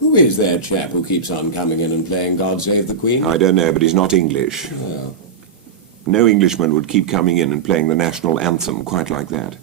Who is that chap who keeps on coming in and playing God Save the Queen? I don't know, but he's not English. Oh. No Englishman would keep coming in and playing the national anthem quite like that.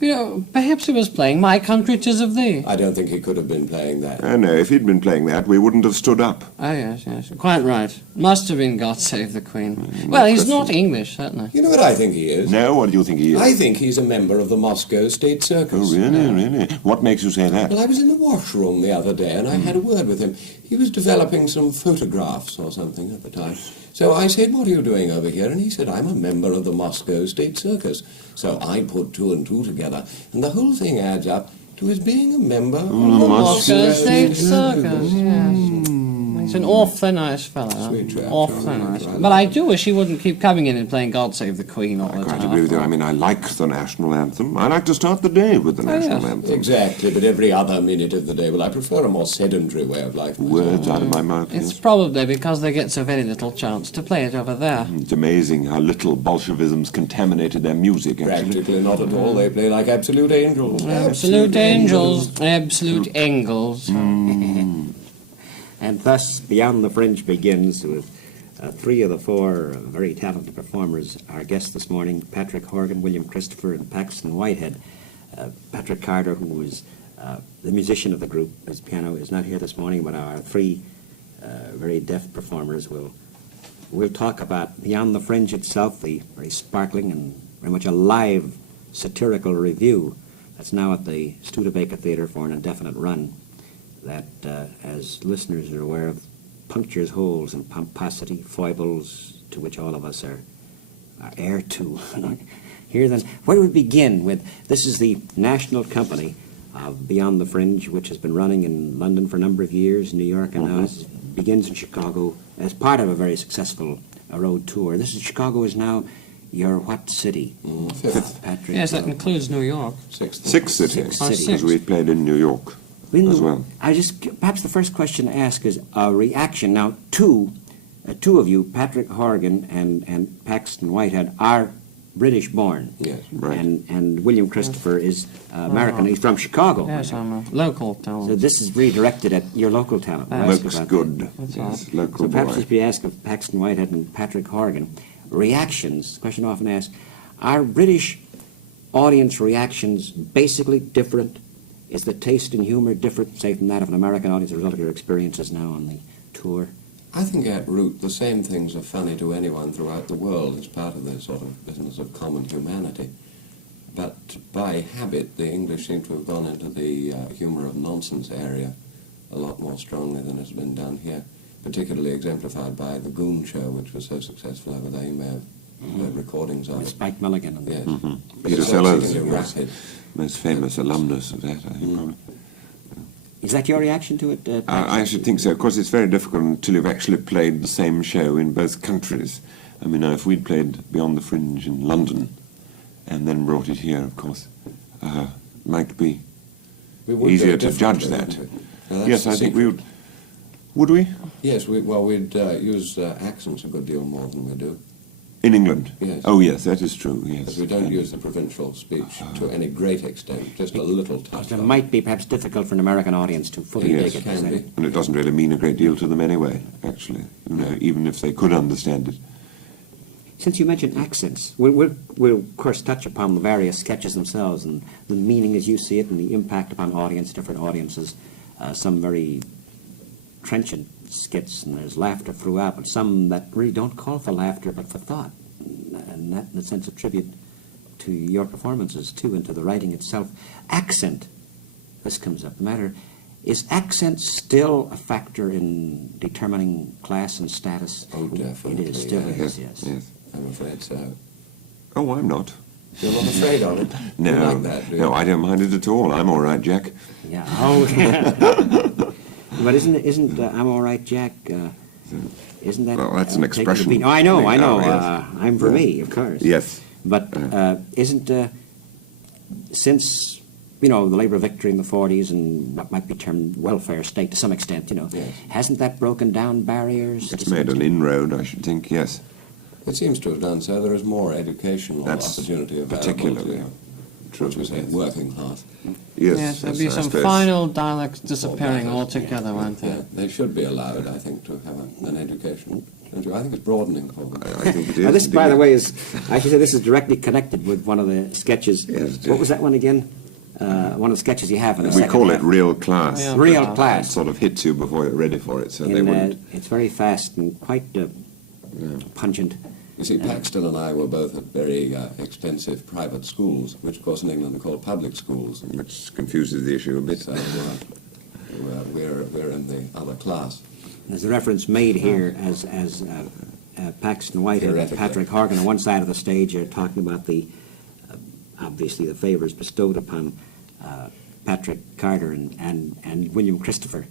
You know, perhaps he was playing My Country 'Tis of Thee. I don't think he could have been playing that. Oh, no, if he'd been playing that, we wouldn't have stood up. Oh, yes, yes. Quite right. Must have been God Save the Queen. Well, he's not English, certainly. You know what I think he is? No, what do you think he is? I think he's a member of the Moscow State Circus. Oh, really, really? What makes you say that? Well, I was in the washroom the other day and I had a word with him. He was developing some photographs or something at the time. So I said, what are you doing over here? And he said, I'm a member of the Moscow State Circus. So I put two and two together, and the whole thing adds up to his being a member of the Moscow State Circus, yes. He's an awfully nice fellow. Sweet chap. Awfully nice. But I do wish he wouldn't keep coming in and playing God Save the Queen all the time. I quite agree with you. I mean, I like the national anthem. I like to start the day with the national anthem. Exactly, but every other minute of the day. Well, I prefer a more sedentary way of life. Words out of my mouth. It's yes. probably because they get so very little chance to play it over there. It's amazing how little Bolshevism's contaminated their music, actually. Practically not at all. They play like absolute angels. Absolute angels. Absolute angels. And thus, Beyond the Fringe begins with three of the four very talented performers. Our guests this morning, Patrick Horgan, William Christopher, and Paxton Whitehead. Patrick Carter, who is the musician of the group, his piano is not here this morning, but our three very deft performers will talk about Beyond the Fringe itself, the very sparkling and very much alive satirical review that's now at the Studebaker Theatre for an indefinite run, that, as listeners are aware of, punctures holes in pomposity, foibles to which all of us are heir to. Here then, where do we begin with? This is the national company of Beyond the Fringe, which has been running in London for a number of years, New York, and now it begins in Chicago as part of a very successful road tour. This is Chicago is now your what city? Fifth. Patrick. Yes, that includes New York. Sixth. Sixth city, Sixth. because we played in New York as well. Perhaps the first question to ask is a reaction. Now, two of you, Patrick Horgan and Paxton Whitehead, are British born. Yes, right. And William Christopher is American. He's from Chicago. Yes, I'm a local talent. So this is redirected at your local talent. We'll ask Looks about good. that. Yes, local So perhaps boy. if you ask of Paxton Whitehead and Patrick Horgan, reactions, question often asked, are British audience reactions basically different? Is the taste in humor different, say, from that of an American audience as a result of your experiences now on the tour? I think at root the same things are funny to anyone throughout the world as part of the sort of business of common humanity. But by habit, the English seem to have gone into the humour of nonsense area a lot more strongly than has been done here, particularly exemplified by the Goon Show, which was so successful over there. You may have heard recordings of With it. Spike Milligan. And Yes. But Peter it's Sellers, absolutely yes, rapid. most famous alumnus of that, I think. Probably. Is that your reaction to it, Patrick? I should think so. Of course, it's very difficult until you've actually played the same show in both countries. I mean, if we'd played Beyond the Fringe in London and then brought it here, of course, might be We would easier do to it judge differently, that. wouldn't we? Now, that's Yes, the I think we secret. would. Would we? Yes, we'd use accents a good deal more than we do. In England? Yes. Oh, yes, that is true, yes. Because we don't use the provincial speech to any great extent, just a little touch. It of might be perhaps difficult for an American audience to fully Yes. dig it. Can is that be. it? And it doesn't really mean a great deal to them anyway, actually, you know, even if they could understand it. Since you mentioned accents, we'll of course touch upon the various sketches themselves and the meaning as you see it and the impact upon different audiences. Some very trenchant skits, and there's laughter throughout, but some that really don't call for laughter but for thought. And that, in a sense, a tribute to your performances, too, and to the writing itself. Accent, this comes up. The matter, is accent still a factor in determining class and status? Oh, definitely. It is, still yes. is, yes. Yes. I'm afraid so. Oh, I'm not. You're not afraid of it? No, You like that, do you? no, I don't mind it at all. I'm all right, Jack. Yeah. Oh, yeah. But isn't I'm all right, Jack? Isn't that? Well, that's an taking expression. the beat? Oh, I know. Yes. I'm for me, of course. Yes. But isn't since the Labour victory in the 40s and what might be termed welfare state to some extent, Yes. hasn't that broken down barriers? It's to some made an extent? inroad, I should think, yes. It seems to have done so. There is more educational That's opportunity available particularly to true. What you say, working class. Yes, there'll be I some suppose. final dialects disappearing Or dialects, altogether, won't Yeah, there? they should be allowed, I think, to have an education. Don't you? I think it's broadening for them. I think it is. Now this, by the indeed. way, is, I should say this is directly connected with one of the sketches. Yes, What was that one again? One of the sketches you have in the We second call it half. real class. Yeah. Real It class. sort of hits you before you're ready for it, so they wouldn't. It's very fast and quite pungent. You see, Paxton and I were both at very expensive private schools, which, of course, in England are called public schools. Which confuses the issue a bit. So we're in the other class. There's a reference made here as Paxton Whitehead and Theoretically. Patrick Horgan on one side of the stage are talking about the obviously the favours bestowed upon Patrick Carter and William Christopher,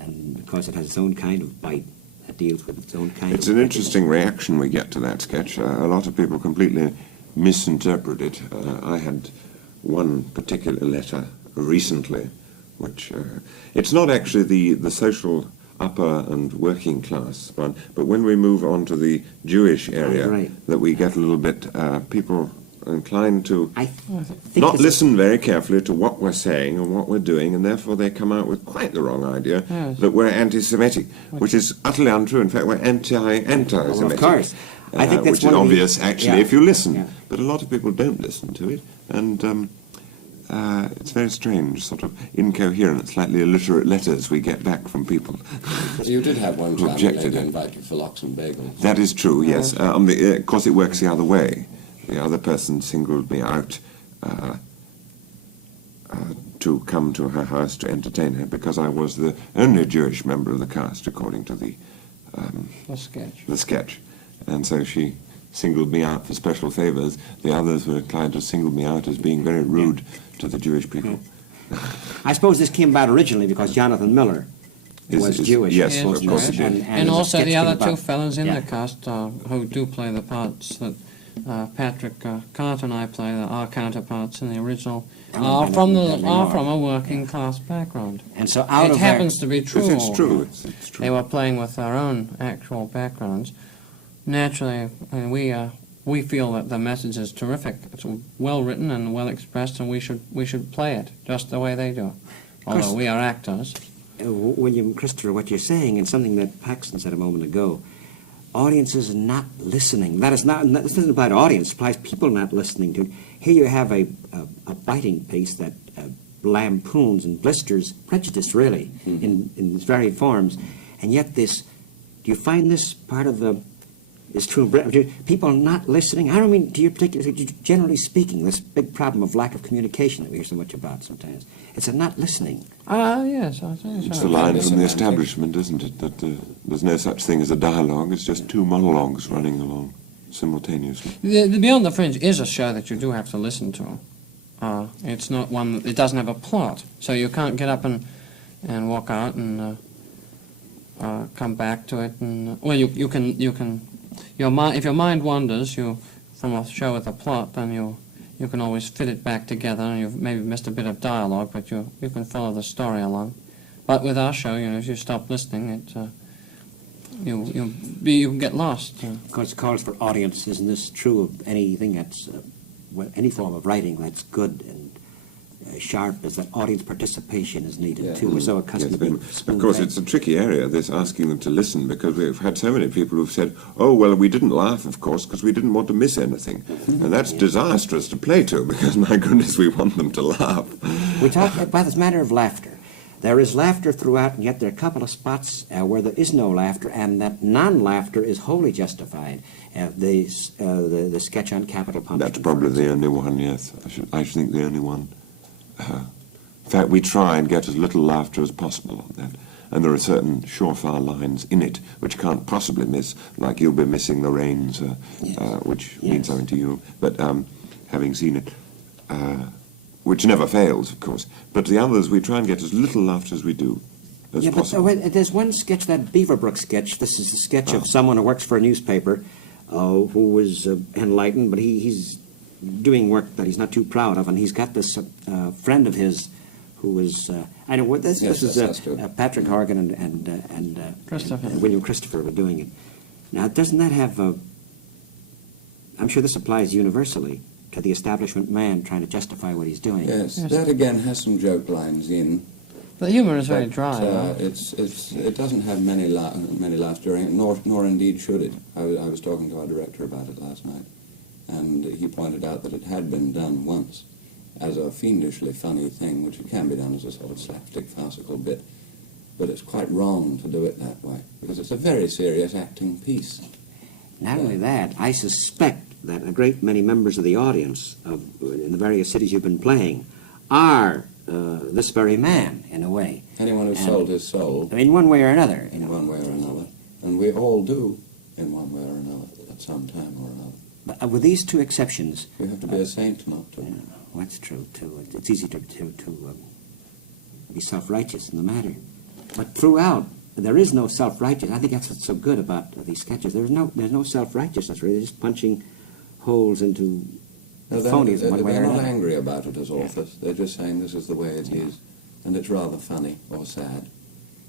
and of course it has its own kind of bite. It deals with its own kind. It's of an interesting reaction we get to that sketch. A lot of people completely misinterpret it. I had one particular letter recently, which it's not actually the social upper and working class one, but when we move on to the Jewish area, right. that we get a little bit people inclined to I think not this- listen very carefully to what we're saying and what we're doing, and therefore they come out with quite the wrong idea Yes. that we're anti-Semitic, which is utterly untrue. In fact, we're anti-Semitic. Well, of course. I think that's which is one of the- obvious, actually, yeah, if you listen. yeah. But a lot of people don't listen to it, and it's very strange, sort of incoherent, slightly illiterate letters we get back from people. You did have one Who charming objected lady it. invite you for lox and bagels. That is true, yes. Of course, it works the other way. The other person singled me out to come to her house to entertain her because I was the only Jewish member of the cast, according to the sketch. And so she singled me out for special favours. The others were inclined to single me out as being very rude to the Jewish people. I suppose this came about originally because Jonathan Miller was Jewish. Yes, Yes, of course it did. And also sketch the came other two about. fellows in Yeah. the cast who do play the parts that Patrick Carter and I play, our counterparts in the original, are from a working class background. And so out It of happens to be true. It's true. It's true. They were playing with their own actual backgrounds. Naturally, we feel that the message is terrific. It's well written and well expressed, and we should play it just the way they do. Although we are actors. William Christopher, what you're saying, and something that Paxton said a moment ago, audiences not listening. This doesn't apply to audience, it applies to people not listening to it. Here you have a biting piece that lampoons and blisters prejudice, really, in its varied forms. And yet this, do you find this part of the, is true in Britain? People not listening? I don't mean to your particular, generally speaking, this big problem of lack of communication that we hear so much about sometimes. It's a not listening. Yes, I think It's so. the line from the Semantics. establishment, isn't it? That there's no such thing as a dialogue. It's just two monologues running along simultaneously. The Beyond the Fringe is a show that you do have to listen to. It's not one that, it doesn't have a plot, so you can't get up and walk out and come back to it. And well, you can if your mind wanders from a show with a plot, then you can always fit it back together, and you've maybe missed a bit of dialogue, but you can follow the story along. But with our show, if you stop listening, you can get lost. Of course, it calls for audience. Isn't this true of anything that's, any form of writing that's good and sharp, is that audience participation is needed Yeah. too. We're so accustomed Yes, to being of course, spoon-fed. it's a tricky area, this asking them to listen, because we've had so many people who've said, oh, well, we didn't laugh, of course, because we didn't want to miss anything. And that's disastrous to play to, because, my goodness, we want them to laugh. We talk about this matter of laughter. There is laughter throughout, and yet there are a couple of spots where there is no laughter, and that non-laughter is wholly justified. The sketch on capital punishment. That's probably the only one, yes. I should think the only one. In fact, we try and get as little laughter as possible on that. And there are certain surefire lines in it which can't possibly miss, like You'll Be Missing the Rains, which means something to you. But having seen it, which never fails, of course. But the others, we try and get as little laughter as we do as possible. But there's one sketch, that Beaverbrook sketch. This is a sketch of someone who works for a newspaper who was enlightened, but he's doing work that he's not too proud of, and he's got this friend of his who was, I know what this is. that's true. Patrick Horgan and Christopher. William Christopher were doing it. Now, doesn't that have I'm sure this applies universally. to the establishment man trying to justify what he's doing. Yes, that again has some joke lines in. The humour is very But, dry. though. it doesn't have many laughs during it, nor indeed should it. I was talking to our director about it last night, and he pointed out that it had been done once as a fiendishly funny thing, which it can be done as a sort of slapstick farcical bit, but it's quite wrong to do it that way, because it's a very serious acting piece. Not only that, I suspect that a great many members of the audience in the various cities you've been playing are this very man, in a way. Anyone who sold his soul In one way or another. in one way or another, and we all do in one way or another at some time or another. But with these two exceptions, You have to be a saint not to. well, that's true, too. It's easy to be self-righteous in the matter. But throughout, there is no self-righteousness. I think that's what's so good about these sketches. There's no self-righteousness, really. They're just punching holes into No, phonies in one way or they're not another. angry about it as authors. They're just saying this is the way it is, and it's rather funny or sad.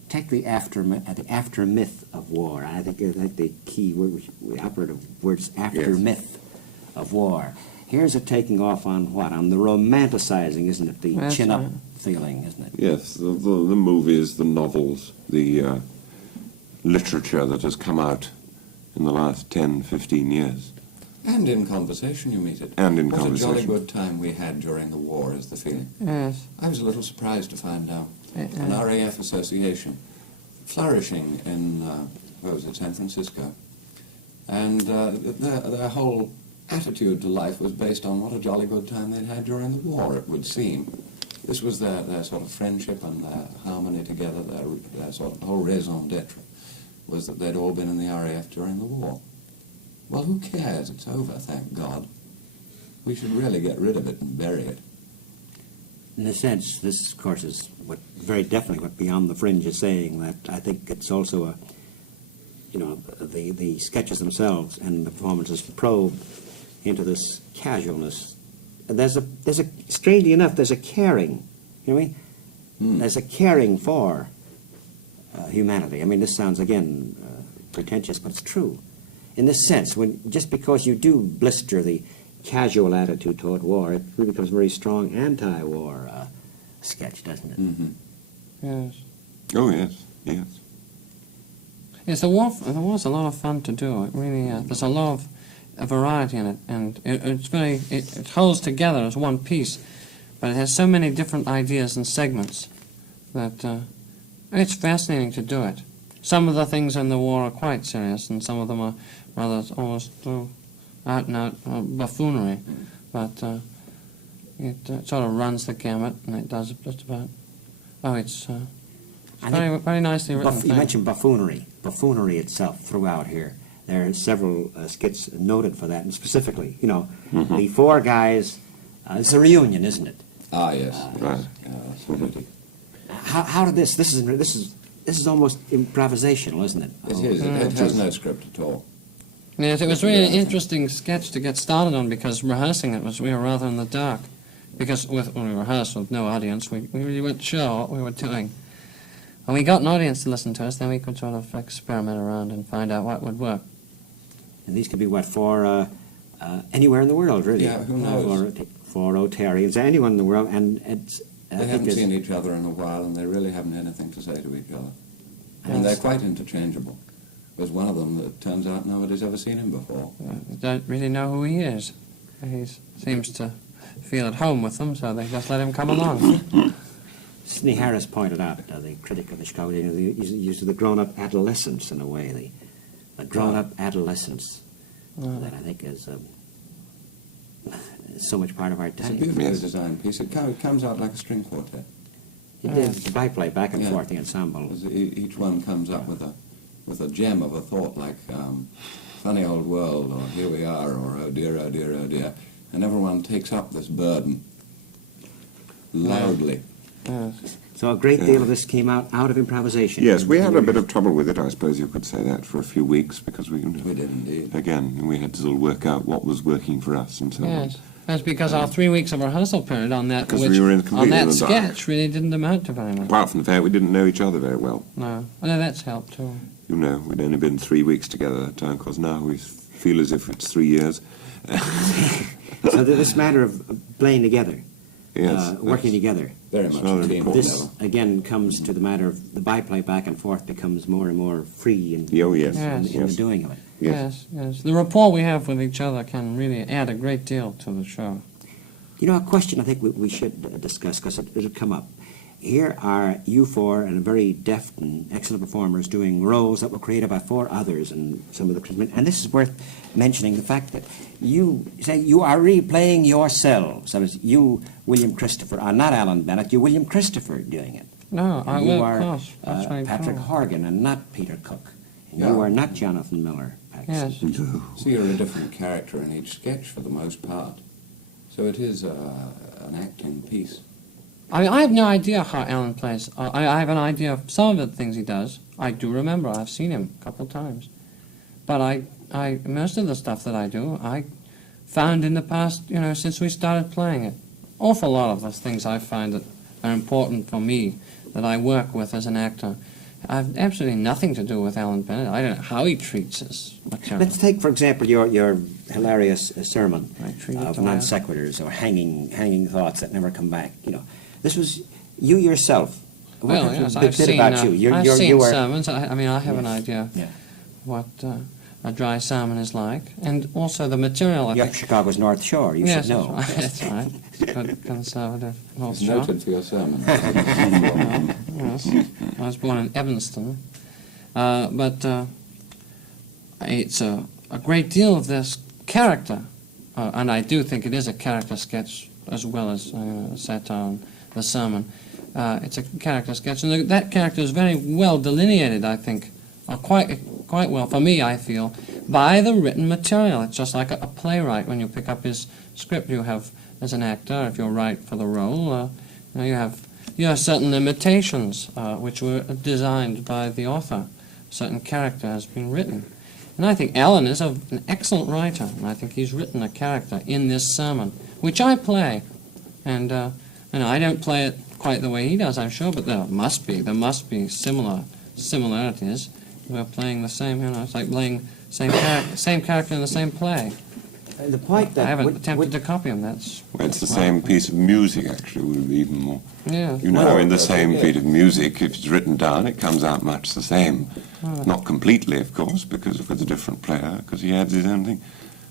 Take the aftermyth of war. I think the key word, the operative words, aftermyth of war. Here's a taking off on what? On the romanticizing, isn't it? The That's chin-up right. feeling, isn't it? Yes, the movies, the novels, the literature that has come out in the last 10, 15 years. And in conversation you meet it. And in what a jolly conversation. good time we had during the war is the feeling. Yes. I was a little surprised to find out an Yeah. RAF association flourishing in, where was it, San Francisco. And their whole attitude to life was based on what a jolly good time they'd had during the war, it would seem. This was their sort of friendship and their harmony together, their sort of whole raison d'etre, was that they'd all been in the RAF during the war. Well, who cares? It's over, thank God. We should really get rid of it and bury it. In a sense, this, of course, is what very definitely what Beyond the Fringe is saying, that I think it's also the sketches themselves and the performances probe into this casualness. There's a strangely enough, there's a caring, you know what I mean? There's a caring for humanity. I mean, this sounds, again, pretentious, but it's true. In this sense, just because you do blister the casual attitude toward war, it really becomes a very strong anti-war sketch, doesn't it? Mm-hmm. Yes. Oh, yes, yes. Yes, the war's a lot of fun to do. It really is. There's a lot of variety in it, and it holds together as one piece, but it has so many different ideas and segments that it's fascinating to do it. Some of the things in the war are quite serious, and some of them are rather almost out-and-out buffoonery, but it sort of runs the gamut, and it does just about. Oh, it's very nicely written. You thing. mentioned buffoonery itself throughout here. There are several skits noted for that, and specifically, the four guys. It's a reunion, isn't it? Ah, yes. Right. Absolutely. How did this? This is almost improvisational, isn't it? It is. It has no script at all. Yes, it was really an interesting sketch to get started on, because rehearsing it we were rather in the dark. Because when we rehearsed with no audience, we really weren't sure what we were doing. When we got an audience to listen to us, then we could sort of experiment around and find out what would work. And these could be for anywhere in the world, really. Yeah, who knows? For Rotarians, anyone in the world, and it's. They haven't seen each other in a while, and they really haven't anything to say to each other. And they're quite interchangeable. There's one of them that turns out nobody's ever seen him before. They don't really know who he is. He seems to feel at home with them, so they just let him come along. Sidney Harris pointed out, the critic of the Chicago Daily, the use of the grown-up adolescence in a way, the grown-up adolescence that I think is so much part of our It's a time. beautifully Yes. designed piece. It comes out like a string quartet. It did the biplay back and Yeah. forth, the ensemble. Because each one comes up with a gem of a thought, like funny old world, or here we are, or oh dear, oh dear, oh dear. And everyone takes up this burden loudly. Yes. So a great deal of this came out of improvisation. Yes, we had a bit of trouble with it, I suppose you could say that, for a few weeks, because We did indeed. again, we had to sort of work out what was working for us and so on. Yes. That's because our 3 weeks of rehearsal period on that, Because we were on completely that in the dark. sketch really didn't amount to very much. Apart from the fact we didn't know each other very well. No. I know that's helped too. We'd only been 3 weeks together at that time, because now we feel as if it's 3 years. So this matter of playing together, Yes, working that's together. Very much Well, a team important. This, level. again, comes to the matter of the byplay back and forth becomes more and more free in, Oh, yes. Yes. in the doing of it. Yes, yes. The rapport we have with each other can really add a great deal to the show. You know, a question I think we should discuss, because it'll come up. Here are you four and very deft and excellent performers doing roles that were created by four others and some of the... And this is worth mentioning, the fact that you say you are replaying yourselves. That is, you, William Christopher, are not Alan Bennett, you William Christopher doing it. No, I You will, are of course. That's very Patrick true. Horgan and not Peter Cook. And Yeah. you are not Jonathan Miller, Paxton. Yes. So you're a different character in each sketch for the most part. So it is an acting piece. I have no idea how Alan plays. I have an idea of some of the things he does. I do remember. I've seen him a couple of times. But most of the stuff that I do, I found in the past, since we started playing it. Awful lot of the things I find that are important for me, that I work with as an actor, have absolutely nothing to do with Alan Bennett. I don't know how he treats his material. Let's take, for example, your hilarious sermon I treat it of the non way I- sequiturs or hanging thoughts that never come back. This was you yourself. Well, What yes, a I've bit seen, about you. I've seen you were, sermons. I mean, I have an Yes. idea Yeah. what a dry sermon is like, and also the material. I You're think. Chicago's North Shore. You Yes, should know. that's right. Good conservative North It's Shore. noted for your sermon. Yes, I was born in Evanston, but it's a great deal of this character, and I do think it is a character sketch as well as satire on the sermon. It's a character sketch, and that character is very well delineated, I think, quite well, for me, I feel, by the written material. It's just like a playwright. When you pick up his script, you have, as an actor, if you're right for the role, you have certain limitations which were designed by the author. A certain character has been written. And I think Alan is an excellent writer, and I think he's written a character in this sermon, which I play. And I don't play it quite the way he does, I'm sure, but there must be similarities. We're playing the same, it's like playing same character in the same play. The point that I haven't attempted to copy him. That's Well, it's the same piece of music, actually, would be even more. yeah. You know, Well, in the that's same it. bit of music, if it's written down, it comes out much the same. Not completely, of course, because if it's a different player, because he adds his own thing.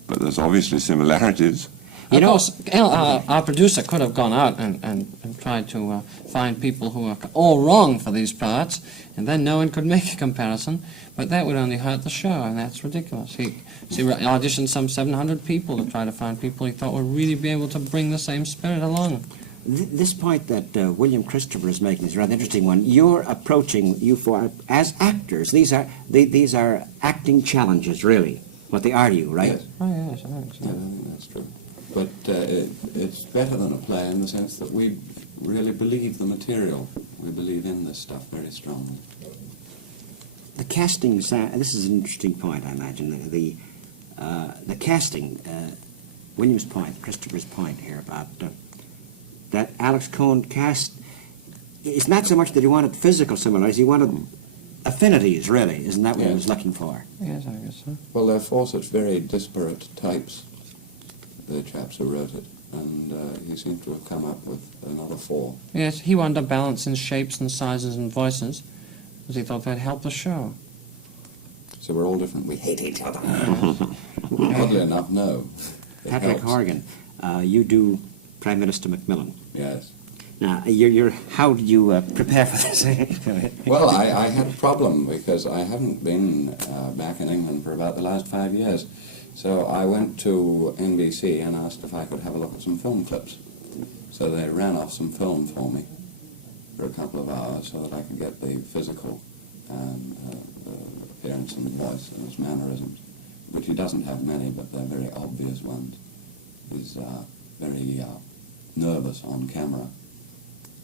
But there's obviously similarities. Of course, our producer could have gone out and tried to find people who are all wrong for these parts, and then no one could make a comparison. But that would only hurt the show, and that's ridiculous. He auditioned some 700 people to try to find people he thought would really be able to bring the same spirit along. This point that William Christopher is making is a rather interesting one. You're approaching you four as actors. These are acting challenges, really. What they are to you, right? Yes. Oh, yes, I think so. Yeah, I think that's true. But it's better than a play in the sense that we really believe the material. We believe in this stuff very strongly. The casting, this is an interesting point, I imagine. The casting, William's point, Christopher's point here about that Alex Cohn cast, it's not so much that he wanted physical similarities, he wanted affinities, really. Isn't that what he Yes. was looking for? Yes, I guess so. Well, there are four such very disparate types, the chaps who wrote it, and he seemed to have come up with another four. Yes, he wanted to balance in shapes and sizes and voices, because he thought that'd help the show. So we're all different. We hate each other. Oddly enough, no. It Patrick helps. Horgan, you do Prime Minister Macmillan. Yes. Now, how did you prepare for this? Well, I had a problem because I haven't been back in England for about the last 5 years. So I went to NBC and asked if I could have a look at some film clips. So they ran off some film for me for a couple of hours so that I could get the physical appearance and voice and his mannerisms, which he doesn't have many, but they're very obvious ones. He's very nervous on camera,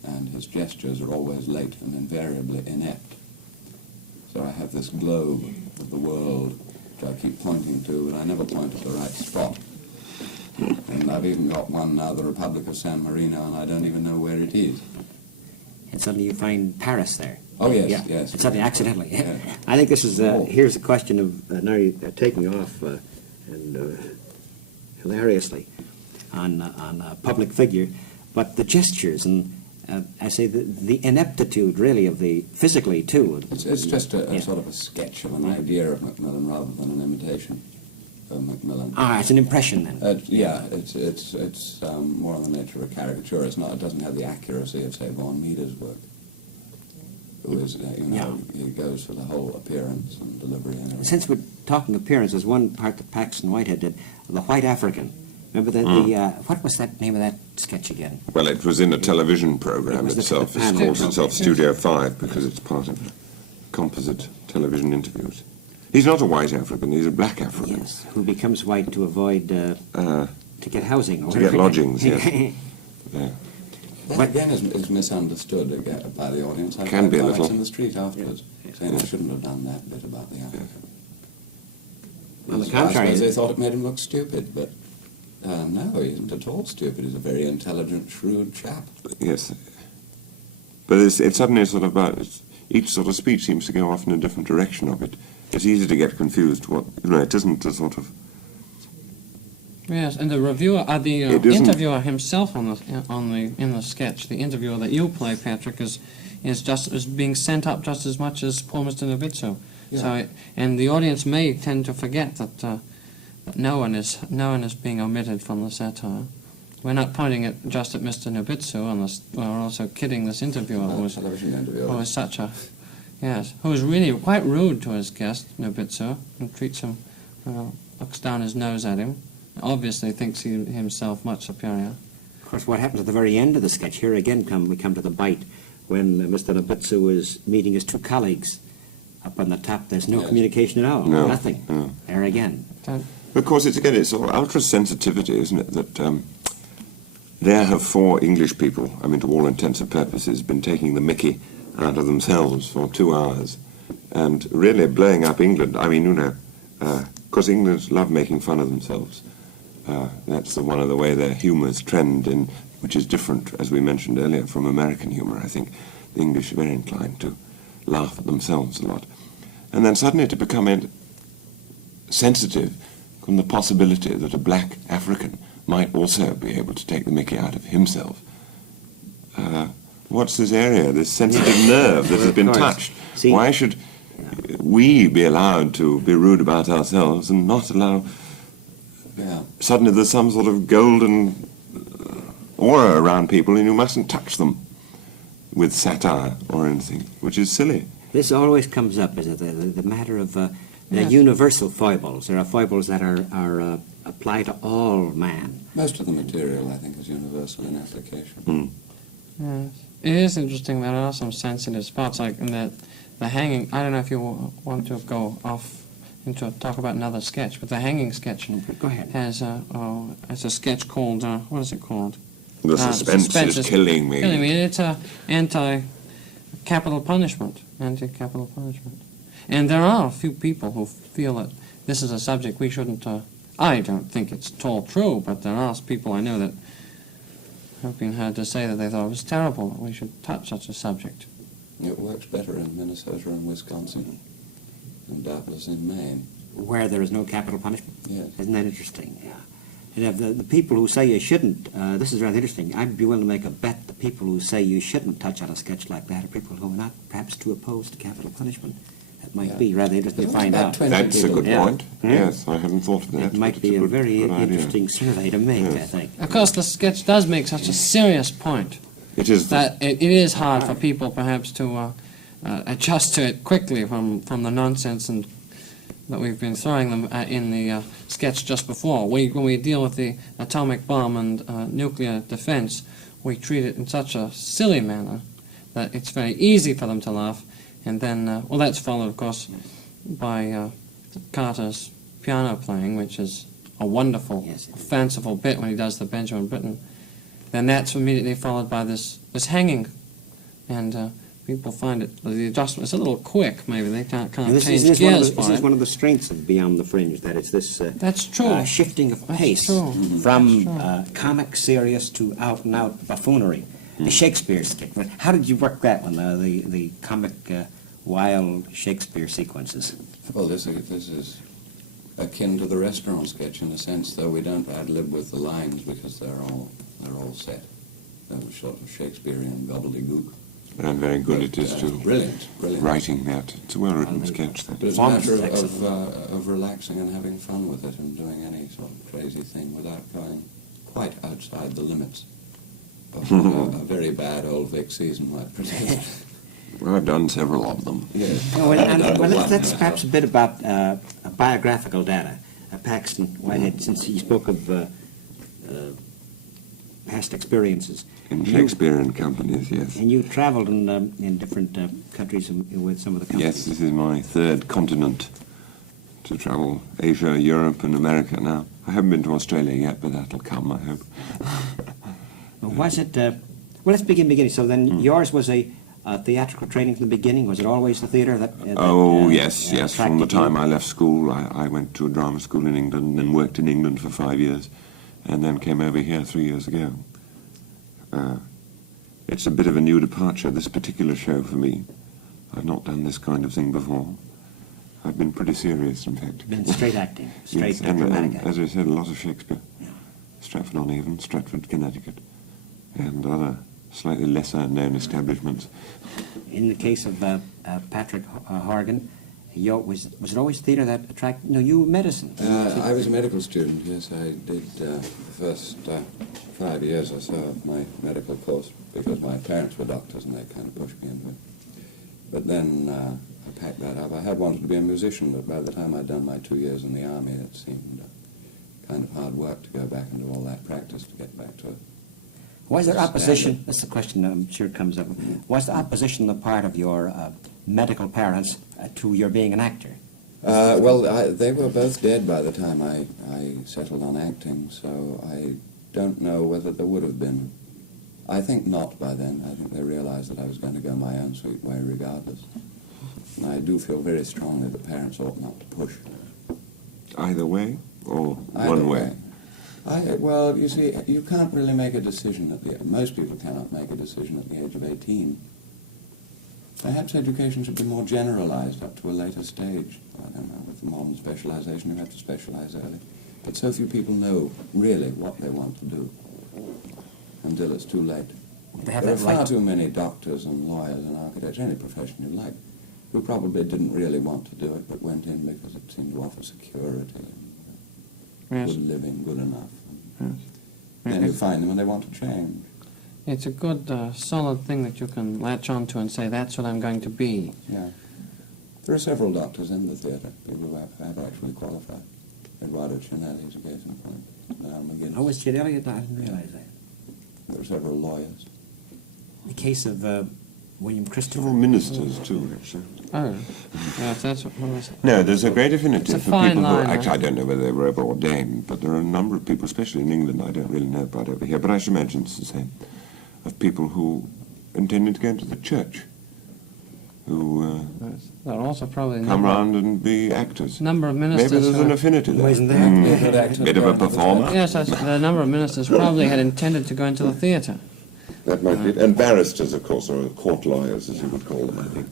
and his gestures are always late and invariably inept. So I have this globe of the world which I keep pointing to, but I never point at the right spot. And I've even got one now, the Republic of San Marino, and I don't even know where it is. And suddenly you find Paris there. Oh, yes, Yeah. yes. And suddenly, accidentally. Yeah. I think this is, Oh. here's a question of, now you're taking off, and hilariously on a public figure, but the gestures and I say the ineptitude really of the physically too. It's just a sort of a sketch of an idea of Macmillan rather than an imitation of Macmillan. Ah, it's an impression then. Yeah, it's more on the nature of a caricature. It's not. It doesn't have the accuracy of, say, Vaughan Meader's work, who is, he goes for the whole appearance and delivery and everything. Since we're talking appearances, one part that Paxton Whitehead did, the White African. Remember what was that name of that sketch again? Well, it was in a television program itself. It calls itself Studio 5 because it's part of composite television interviews. He's not a white African, he's a black African. Yes, who becomes white to avoid, to get housing. Or to get lodgings, yes. Yeah. That again is misunderstood again by the audience. Can be a little. In the street afterwards, saying I shouldn't have done that bit about the African. On the contrary, I suppose they thought it made him look stupid, but no, he isn't at all stupid. He's a very intelligent, shrewd chap. Yes. But it's suddenly sort of about, each sort of speech seems to go off in a different direction of it. It's easy to get confused. It isn't a sort of... Yes, and the reviewer, the interviewer himself in the sketch, the interviewer that you play, Patrick, is being sent up just as much as poor Mr. Nobitso. Yeah. So, and the audience may tend to forget that no one is being omitted from the satire. We're not pointing it just at Mr. Nobitso, we're also kidding this interviewer who was such a, yes, who was really quite rude to his guest, Nobitso, and treats him, looks down his nose at him. Obviously thinks himself much superior. of course, what happens at the very end of the sketch, here again we come to the bite, when Mr. Nobitso is meeting his two colleagues up on the top. There's no communication at all, nothing. No. There again. Of course, it's sort of ultra-sensitivity, isn't it, that there have four English people, I mean, to all intents and purposes, been taking the mickey out of themselves for 2 hours and really blowing up England. I mean, because England's love making fun of themselves. That's one of the way their humours trend in, which is different, as we mentioned earlier, from American humour. I think the English are very inclined to laugh at themselves a lot. And then suddenly to become sensitive from the possibility that a black African might also be able to take the mickey out of himself. What's this area, this sensitive nerve that has been touched? See, why should we be allowed to be rude about ourselves and not allow... Suddenly there's some sort of golden aura around people and you mustn't touch them with satire or anything, which is silly. This always comes up, is it, the matter of universal foibles. There are foibles that are apply to all man. Most of the material, I think, is universal in application. Yes. It is interesting there are some sensitive spots, like in the hanging. I don't know if you want to go off into talk about another sketch, but the hanging sketch Go ahead. has it's a sketch called what is it called? The suspense is killing me. Killing me. It's anti-capital punishment. Anti-capital punishment. And there are a few people who feel that this is a subject we shouldn't. I don't think it's at all true, but there are people I know that have been heard to say that they thought it was terrible that we should touch such a subject. It works better in Minnesota and Wisconsin, and doubtless in Maine. Where there is no capital punishment? Yes. Isn't that interesting? Yeah. And if the people who say you shouldn't, this is rather interesting. I'd be willing to make a bet the people who say you shouldn't touch on a sketch like that are people who are not perhaps too opposed to capital punishment. That might be rather interesting to find out. That's a good point. Yes, I hadn't thought of that. It might be a very interesting survey to make, I think. Of course, the sketch does make such a serious point. It is that it is hard for people perhaps to adjust to it quickly from the nonsense and that we've been throwing them in the sketch just before. When we deal with the atomic bomb and nuclear defense, we treat it in such a silly manner that it's very easy for them to laugh. And then, well, that's followed, of course, by Carter's piano playing, which is a wonderful, fanciful bit when he does the Benjamin Britten. Then that's immediately followed by this hanging, and people find it, the adjustment is a little quick, maybe they can't change gears for it. This is one of the strengths of Beyond the Fringe, that it's this that's true. Shifting of pace from comic serious to out-and-out buffoonery. The Shakespeare skit. How did you work that one, the comic wild Shakespeare sequences? Well, this is akin to the restaurant sketch in a sense, though we don't ad-lib with the lines because they're all set. That was sort of Shakespearean gobbledygook. And very good it is too. Brilliant. Writing that. It's a well-written sketch. That. But it's a matter of relaxing and having fun with it and doing any sort of crazy thing without going quite outside the limits of a very bad old Vic season might present. Well, I've done several of them. Yes. Let's perhaps a bit about biographical data. Paxton Whitehead, since he spoke of past experiences. In Shakespearean companies, yes. And you travelled in different countries with some of the companies. Yes, this is my third continent to travel: Asia, Europe, and America now. I haven't been to Australia yet, but that'll come, I hope. Was it... well, let's begin beginning. So then yours was a theatrical training from the beginning? Was it always the theatre that yes. From the time I left school, I went to a drama school in England and then worked in England for 5 years, and then came over here 3 years ago. It's a bit of a new departure, this particular show for me. I've not done this kind of thing before. I've been pretty serious, in fact. Been straight acting, straight yes, and dramatic acting. as I said, a lot of Shakespeare. Yeah. Stratford-on-Avon, Stratford, Connecticut, and other slightly lesser-known establishments. In the case of Patrick Horgan, was it always theatre that attracted... No, you medicine. I was a medical student, yes. I did the first 5 years or so of my medical course because my parents were doctors and they kind of pushed me into it. But then I packed that up. I had wanted to be a musician, but by the time I'd done my 2 years in the army, it seemed kind of hard work to go back and do all that practice to get back to it. Was there opposition? That's the question I'm sure comes up. Was there opposition on the part of your medical parents to your being an actor? They were both dead by the time I settled on acting, so I don't know whether there would have been. I think not by then. I think they realized that I was going to go my own sweet way regardless. And I do feel very strongly that parents ought not to push. Either way, or Either one way? Well, you see, you can't really make a decision most people cannot make a decision at the age of 18. Perhaps education should be more generalized up to a later stage. I don't know, with the modern specialization, you have to specialize early. But so few people know really what they want to do until it's too late. There are far too many doctors and lawyers and architects, any profession you like, who probably didn't really want to do it, but went in because it seemed to offer security and good living, good enough. Yes. Then you find them and they want to change. It's a good, solid thing that you can latch onto and say, that's what I'm going to be. Yeah. There are several doctors in the theatre, people who have actually qualified. Eduardo Cinelli is a case in point. Oh, was Cinelli? I didn't realize that. There are several lawyers. The case of William Christopher. Several ministers, too, actually. Oh, yes, that's what was it? No, there's a great affinity It's a for fine people line, who... Actually, huh? I don't know whether they were ever ordained, but there are a number of people, especially in England, I don't really know about over here, but I should imagine it's the same, of people who intended to go into the church, who Yes. There are also probably come round and be actors. number of ministers. Maybe there's who- an affinity there. Wasn't there? Good actor, Bit of a going to the performer. Yes, the number of ministers probably had intended to go into the theatre. That might be it. And barristers, of course, or court lawyers, as you would call them, I think.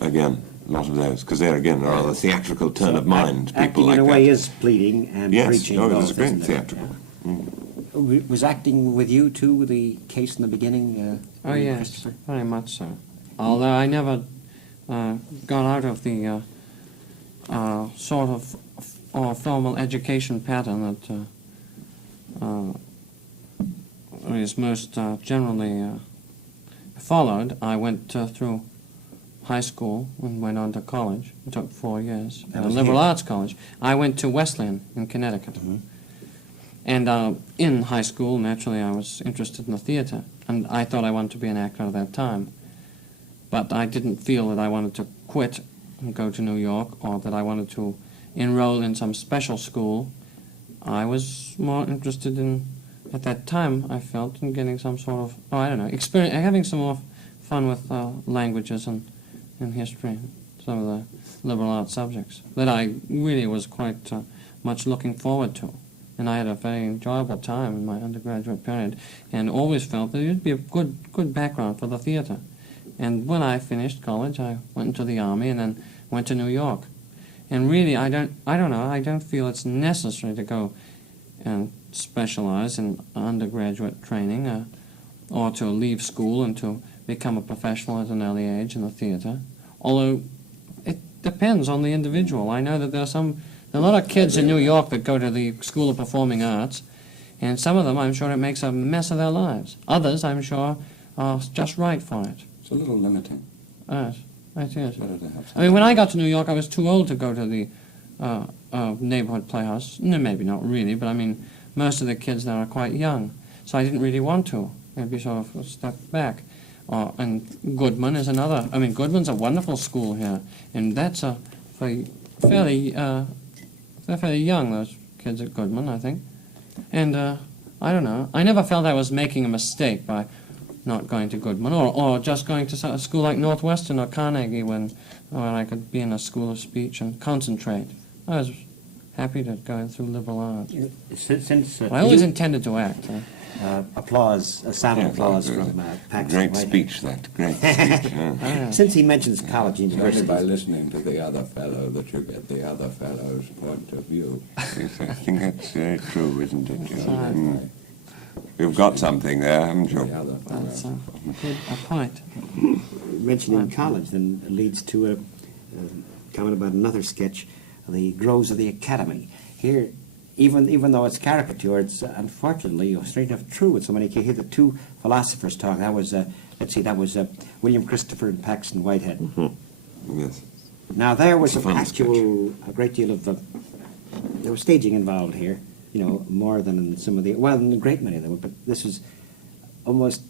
Again, a lot of those, because they're, again, rather theatrical turn of mind, people Acting like in a that. way is pleading and Yes, preaching. oh, both, there's a great isn't there? theatrical. Yeah. Was acting with you too the case in the beginning? Oh, William yes, Christopher? very much so. Although I never got out of the sort of formal education pattern that is most generally followed. I went through high school and went on to college. It took 4 years That at a was liberal here. arts college. I went to Wesleyan in Connecticut. Mhm. And in high school, naturally, I was interested in the theater, and I thought I wanted to be an actor at that time. But I didn't feel that I wanted to quit and go to New York, or that I wanted to enroll in some special school. I was more interested in, at that time, I felt, in getting some sort of, experience, having some more fun with languages and history, and some of the liberal arts subjects that I really was quite much looking forward to. And I had a very enjoyable time in my undergraduate period, and always felt that it would be a good background for the theater. And when I finished college, I went into the Army and then went to New York. And really, I don't know, I don't feel it's necessary to go and specialize in undergraduate training or to leave school and to become a professional at an early age in the theater. Although it depends on the individual. I know that there are a lot of kids in New York that go to the School of Performing Arts, and some of them, I'm sure, it makes a mess of their lives. Others, I'm sure, are just right for it. It's a little limiting. Yes, it is. Better to have I mean, when I got to New York, I was too old to go to the neighborhood playhouse. No, maybe not really, but I mean, most of the kids there are quite young, so I didn't really want to. Maybe sort of a step back. And Goodman is another. I mean, Goodman's a wonderful school here, and that's a fairly they're fairly young, those kids at Goodman, I think. And I don't know. I never felt I was making a mistake by not going to Goodman, or just going to a school like Northwestern or Carnegie when I could be in a school of speech and concentrate. I was happy to go through liberal arts. I always intended to act. Applause, a sound of applause from Paxton Great Whitehead. speech, that. Great speech. Yeah. Since he mentions college It's only universities, by listening to the other fellow that you get the other fellow's point of view. Yes, I think that's very true, isn't it? Mm. You've got something there, haven't you? The other fellow. That's a good point. mentioning college then leads to a comment about another sketch, The Groves of the Academy. Here, even though it's caricature, it's unfortunately, straight enough true with so many kids. Here the two philosophers talk. That was, that was William Christopher and Paxton Whitehead. Mm-hmm. Yes. Now there was It's a fun a great deal of, there was staging involved here, more than in some of the, well, in a great many of them, but this was almost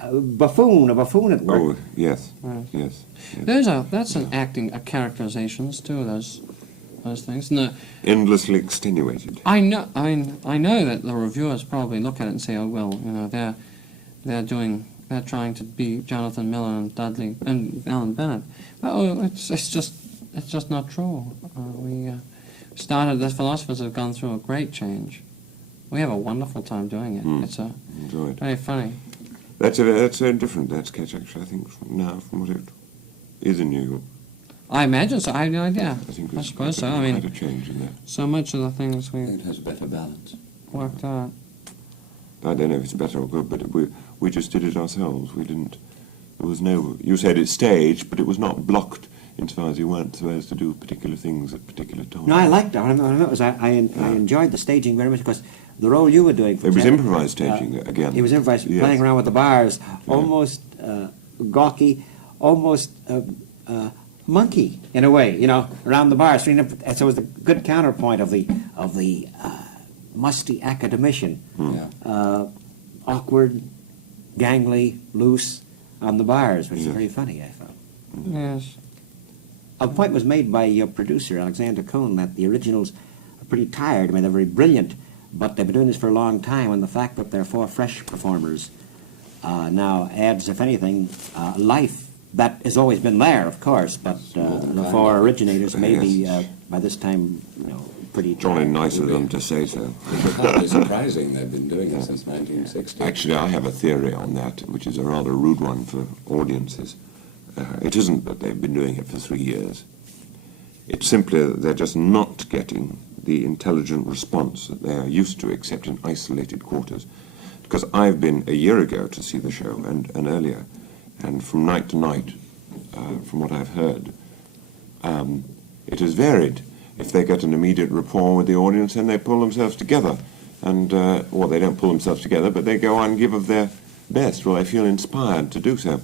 a buffoon at work. Oh, yes, Right. yes. That's an acting, characterizations too. Those things. No, Endlessly extenuated. I know. I mean, I know that the reviewers probably look at it and say, "Oh well, they're trying to be Jonathan Miller and Dudley and Alan Bennett." Oh, it's just not true. We started. The philosophers have gone through a great change. We have a wonderful time doing it. It's Enjoy it. very funny. That's very different, that sketch, actually, I think, from what it is in New York. I imagine so. I have no idea. I think I there's suppose so. quite a- I mean, quite a change in that. so much of the things I we think it has better balance. worked out. I don't know if it's better or good, but we just did it ourselves. We didn't. There was no. You said it's staged, but it was not blocked insofar as you weren't supposed to do particular things at particular times. No, I liked that. I enjoyed the staging very much because the role you were doing, for It was example, improvised staging again. It was improvised, Yes. playing around with the bars, almost gawky, almost monkey in a way, around the bars. So it was the good counterpoint of the musty academician, Yeah. awkward, gangly, loose on the bars, which is Yeah. very funny, I thought. Yes. A point was made by your producer, Alexander Cohn, that the originals are pretty tired. I mean, they're very brilliant, but they've been doing this for a long time, and the fact that there are 4 fresh performers now adds, if anything, life. That has always been there, of course, but the 4 originators may be, by this time, pretty Jolly tired. nice of them to say so. It's hardly surprising they've been doing it since 1960. Actually, I have a theory on that, which is a rather rude one for audiences. It isn't that they've been doing it for 3 years. It's simply that they're just not getting the intelligent response that they are used to, except in isolated quarters. Because I've been a year ago to see the show, and earlier, and from night to night, from what I've heard, it has varied. If they get an immediate rapport with the audience, then they pull themselves together. And, well, they don't pull themselves together, but they go on and give of their best, or they feel inspired to do so.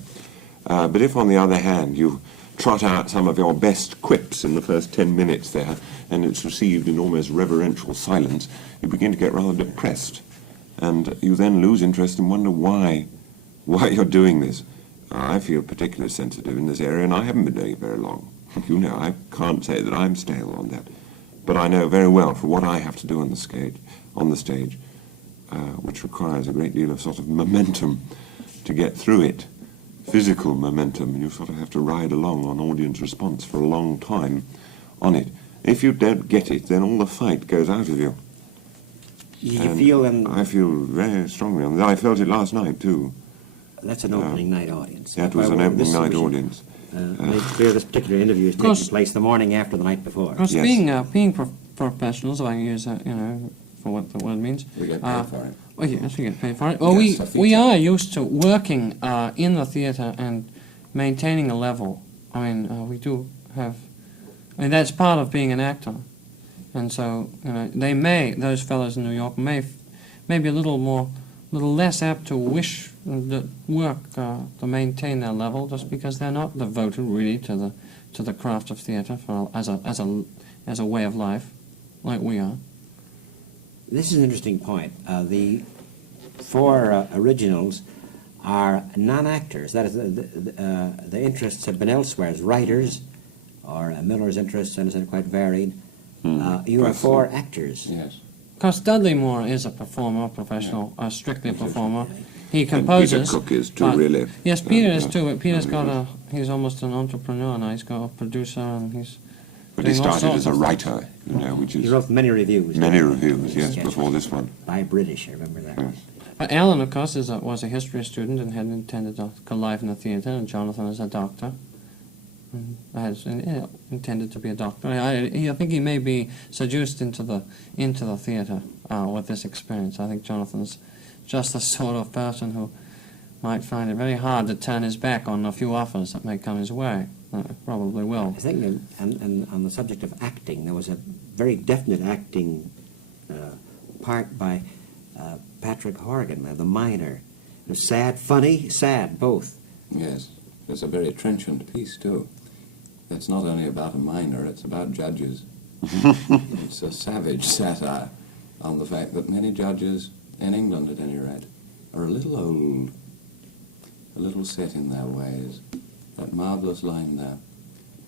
But if, on the other hand, you trot out some of your best quips in the first 10 minutes there, and it's received in almost reverential silence, you begin to get rather depressed. And you then lose interest and wonder why you're doing this. I feel particularly sensitive in this area, and I haven't been doing it very long. I can't say that I'm stale on that. But I know very well for what I have to do on the stage, which requires a great deal of sort of momentum to get through it. Physical momentum, and you sort of have to ride along on audience response for a long time on it. If you don't get it, then all the fight goes out of you. You And feel, and I feel very strongly on that. I felt it last night too. that's an opening night audience. That was an Well, opening this night was- audience. Made clear this particular interview is taking course- place the morning after the night before. Of course, Yes. being professionals, if I can use that, for what the word means. We get paid for it. Well, yes, we get paid for it. Well, Yes, a we feature. are used to working in the theatre and maintaining a level. I mean, we do have. I mean, that's part of being an actor, and so those fellows in New York may be a little less apt to wish to work to maintain their level, just because they're not devoted really to the craft of theatre as a way of life, like we are. This is an interesting point. The four originals are non-actors. That is, the interests have been elsewhere as writers, or Miller's interests are quite varied. You are four actors. Yes. Of course, Dudley Moore is a performer, professional, strictly a performer. He And composes. Peter Cook is too, but- really. Yes, Peter is Yeah. too, but Peter's Really got good. he's almost an entrepreneur now. He's got a producer and he's But he doing all started sorts as a of- writer, which He is wrote many reviews. many didn't he? reviews, yes, Sketches. before this one. By British, I remember that. Yes. Alan, of course, was a history student and had intended to go live in the theatre, and Jonathan is a doctor. And has intended to be a doctor. I think he may be seduced into the theatre with this experience. I think Jonathan's just the sort of person who might find it very hard to turn his back on a few offers that may come his way. Probably will. I think and on the subject of acting, there was a very definite acting part by Patrick Horgan, the miner. It was sad, funny, sad, both. Yes. It's a very trenchant piece, too. It's not only about a miner, it's about judges. It's a savage satire on the fact that many judges, in England at any rate, are a little old, a little set in their ways. That marvellous line there,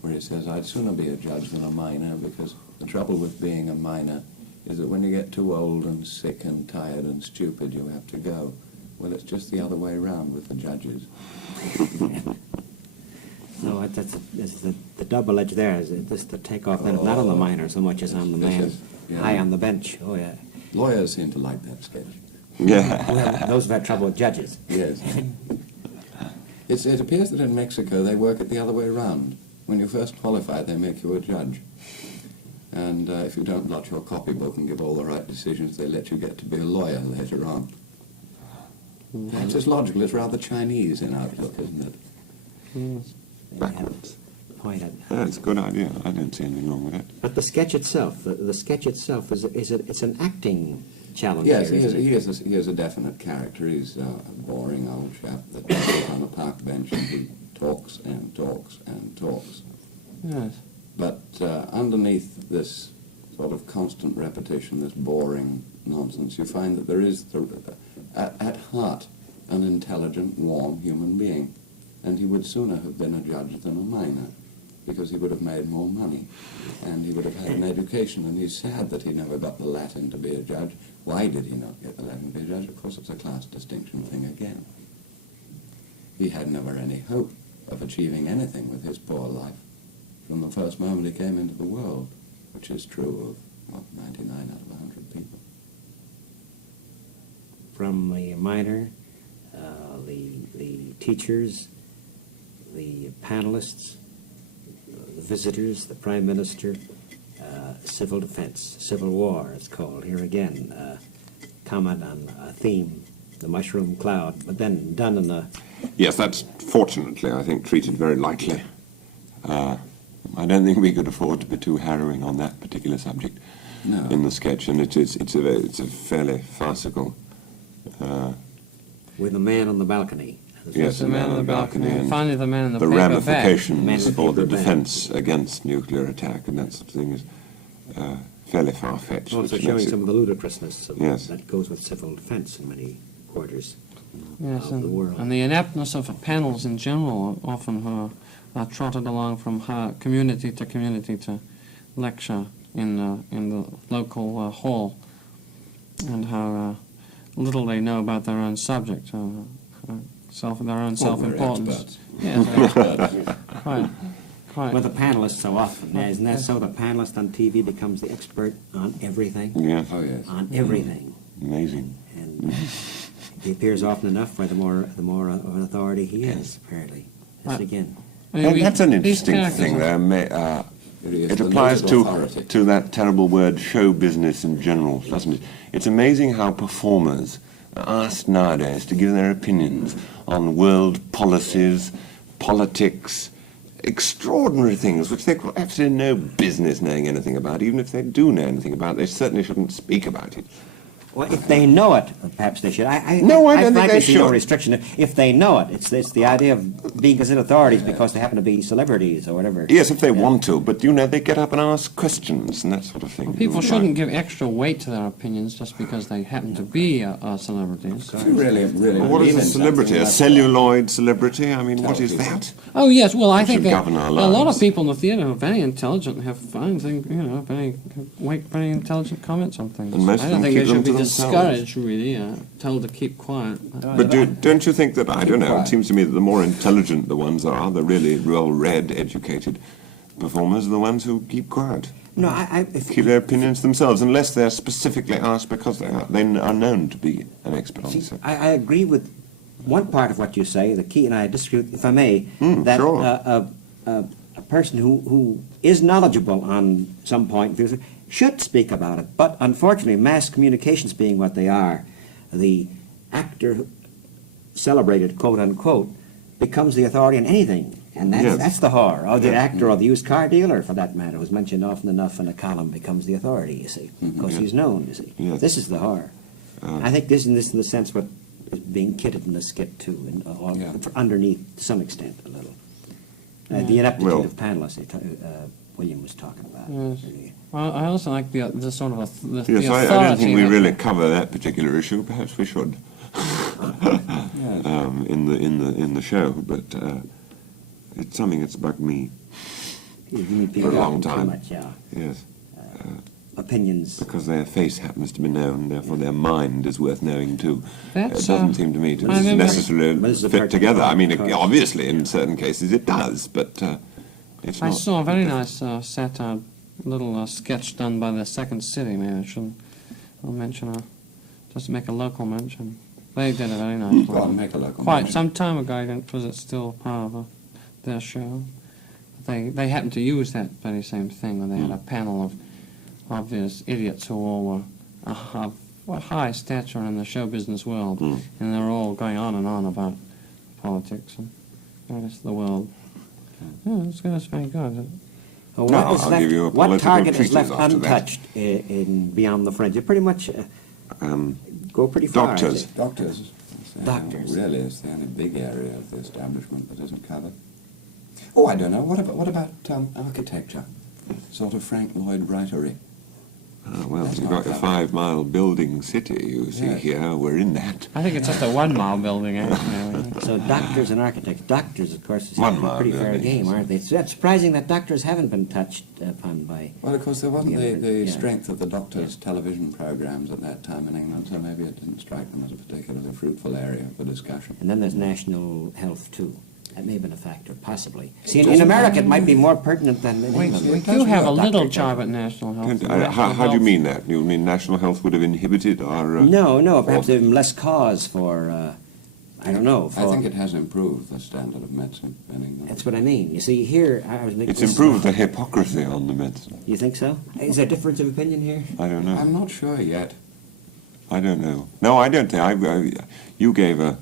where he says, I'd sooner be a judge than a miner, because the trouble with being a miner is that when you get too old and sick and tired and stupid, you have to go. Well, it's just the other way round with the judges. No, that's the double edge there is just the takeoff then, not on the miner so much as on the man high on the bench. Oh, yeah. Lawyers seem to like that sketch. Yeah. Well, those who've had trouble with judges. Yes. It appears that in Mexico they work it the other way around. When you first qualify, they make you a judge. And if you don't blot your copybook and give all the right decisions, they let you get to be a lawyer later on. It's just logical. It's rather Chinese in outlook, isn't it? Backwards. Point at. That's a good idea. I don't see anything wrong with it. But the sketch itself, the sketch itself it's an acting challenge. Yes, here, isn't it? he is a definite character. He's a boring old chap that sits on a park bench and he talks and talks and talks. Yes. But underneath this sort of constant repetition, this boring nonsense, you find that there is, at heart, an intelligent, warm human being. And he would sooner have been a judge than a miner, because he would have made more money, and he would have had an education. And he's sad that he never got the Latin to be a judge. Why did he not get the Latin to be a judge? Of course, it's a class distinction thing again. He had never any hope of achieving anything with his poor life from the first moment he came into the world, which is true of, 99 out of 100 people. From the miner, the teachers, the panelists, the visitors, the Prime Minister, civil defense, civil war, it's called. Here again, comment on a theme, the mushroom cloud, but then done in a... Yes, that's fortunately, I think, treated very lightly. I don't think we could afford to be too harrowing on that particular subject No. in the sketch, and it's a fairly farcical. with a man on the balcony. Yes, The man on the balcony, and finally the man in the the paper bag. Man ramifications in the for the paper bag. defense against nuclear attack and that sort of thing is fairly far-fetched. Also which showing makes it- some of the ludicrousness of Yes. that goes with civil defense in many quarters Yes, of the world. and the ineptness of panels in general often are trotted along from community to lecture in the local hall, and how little they know about their own subject, their own Well, we're self-importance. experts. Yes, Experts. quite. With the panelists so often, isn't that so? The panelist on TV becomes the expert on everything? Yeah, Oh, yes. On everything. amazing. And he appears often enough where the more of an authority he is, apparently. This Right. again. I mean, And that's an these interesting characters thing are- there. It is It the applies noted authority. to that terrible word show business in general, doesn't it? It's amazing how performers are asked nowadays to give their opinions on world policies, politics, extraordinary things which they've got absolutely no business knowing anything about. Even if they do know anything about it, they certainly shouldn't speak about it. Well, if they know it, perhaps they should. No, I don't think frankly they see no should. restriction. If they know it, it's the idea of being considered authorities because they happen to be celebrities or whatever. Yes, if they Yeah. want to, but you know, they get up and ask questions and that sort of thing. People shouldn't give extra weight to their opinions just because they happen to be celebrities. If you really Well, what believe is a in celebrity? something, A that's celluloid celebrity? I mean, what is people. that? Oh yes, well I It think should that govern our a lot lives. of people in the theatre are very intelligent and have fine things, make very intelligent comments on things. And most I of don't them think they keep them should be to themselves. discouraged, really, told to keep quiet. But don't you think that, I don't know, it Right. seems to me that the more intelligent the ones are, the really well-read, educated performers are the ones who keep quiet, No, if keep their opinions to themselves, unless they're specifically asked because they are known to be an expert on See, something. I agree with one part of what you say, the key, and I disagree, if I may, that sure. a person who is knowledgeable on some point should speak about it. But unfortunately, mass communications being what they are, the actor celebrated, quote unquote, becomes the authority on anything. And Yes. that's the horror. Or the Yeah. actor or the used car dealer, for that matter, who's mentioned often enough in a column, becomes the authority, you see, because Yeah. he's known, you see. Yes. This is the horror. I think this in the sense what is being kidded in the skit too, and Yeah. underneath to some extent a little. The ineptitude Well- of panelists William was talking about. Yes. Really. Well, I also like the sort of the Yes, authority. I don't think we that- really cover that particular issue. Perhaps we should Yes. in the show, but it's something that's bugged me. You need For people a long talking too time. much, yeah. Yes, Opinions. because their face happens to be known, therefore their mind is worth knowing too. That's, It doesn't seem to me to I remember- necessarily Well, this is a fit part- together. I mean, part- obviously, in certain cases it does, but it's I not. saw a very nice satire, little sketch done by the Second City. Maybe I shouldn't. I'll mention just make a local mention. They did a very nice Go on, one. make a local Quite mention. some time ago. I don't. Was it still part of their show? They happened to use that very same thing when they had a panel of obvious idiots who all were of high stature in the show business world, and they were all going on and on about politics and the rest of the world. Yeah, it's very good. Well, No, what is I'll left- give you a what political target is treatise left after that. untouched in Beyond the Fringe? You pretty much go pretty far. I Doctors. think. Doctors. Doctors. Really, it's the only big area of the establishment that isn't covered. Oh, I don't know. What about architecture? Sort of Frank Lloyd Writery. Well, That's you've not got your covered. 5-mile building city, you see Yes. here, we're in that. I think it's just a 1 mile building, actually. So doctors and architects. Doctors, of course, is One a mile pretty fair building, game, yes. aren't they? It's surprising that doctors haven't been touched upon by... Well, of course, there wasn't Yeah, the yeah. strength of the doctors' television programs at that time in England, so maybe it didn't strike them as a particularly fruitful area for discussion. And then there's national health, too. That may have been a factor, possibly. See, in America, it might be more pertinent than in We England. it do does have a work, little Dr. job at National Health. And, National how do you Health- mean that? You mean National Health would have inhibited our... No, perhaps there's less cause for, I don't know. I For, think it has improved the standard of medicine in England. That's what I mean. You see, here, I was making... It's improved the hypocrisy on the medicine. You think so? Is there a difference of opinion here? I don't know. I'm not sure yet. I don't know. No, I don't think. You gave a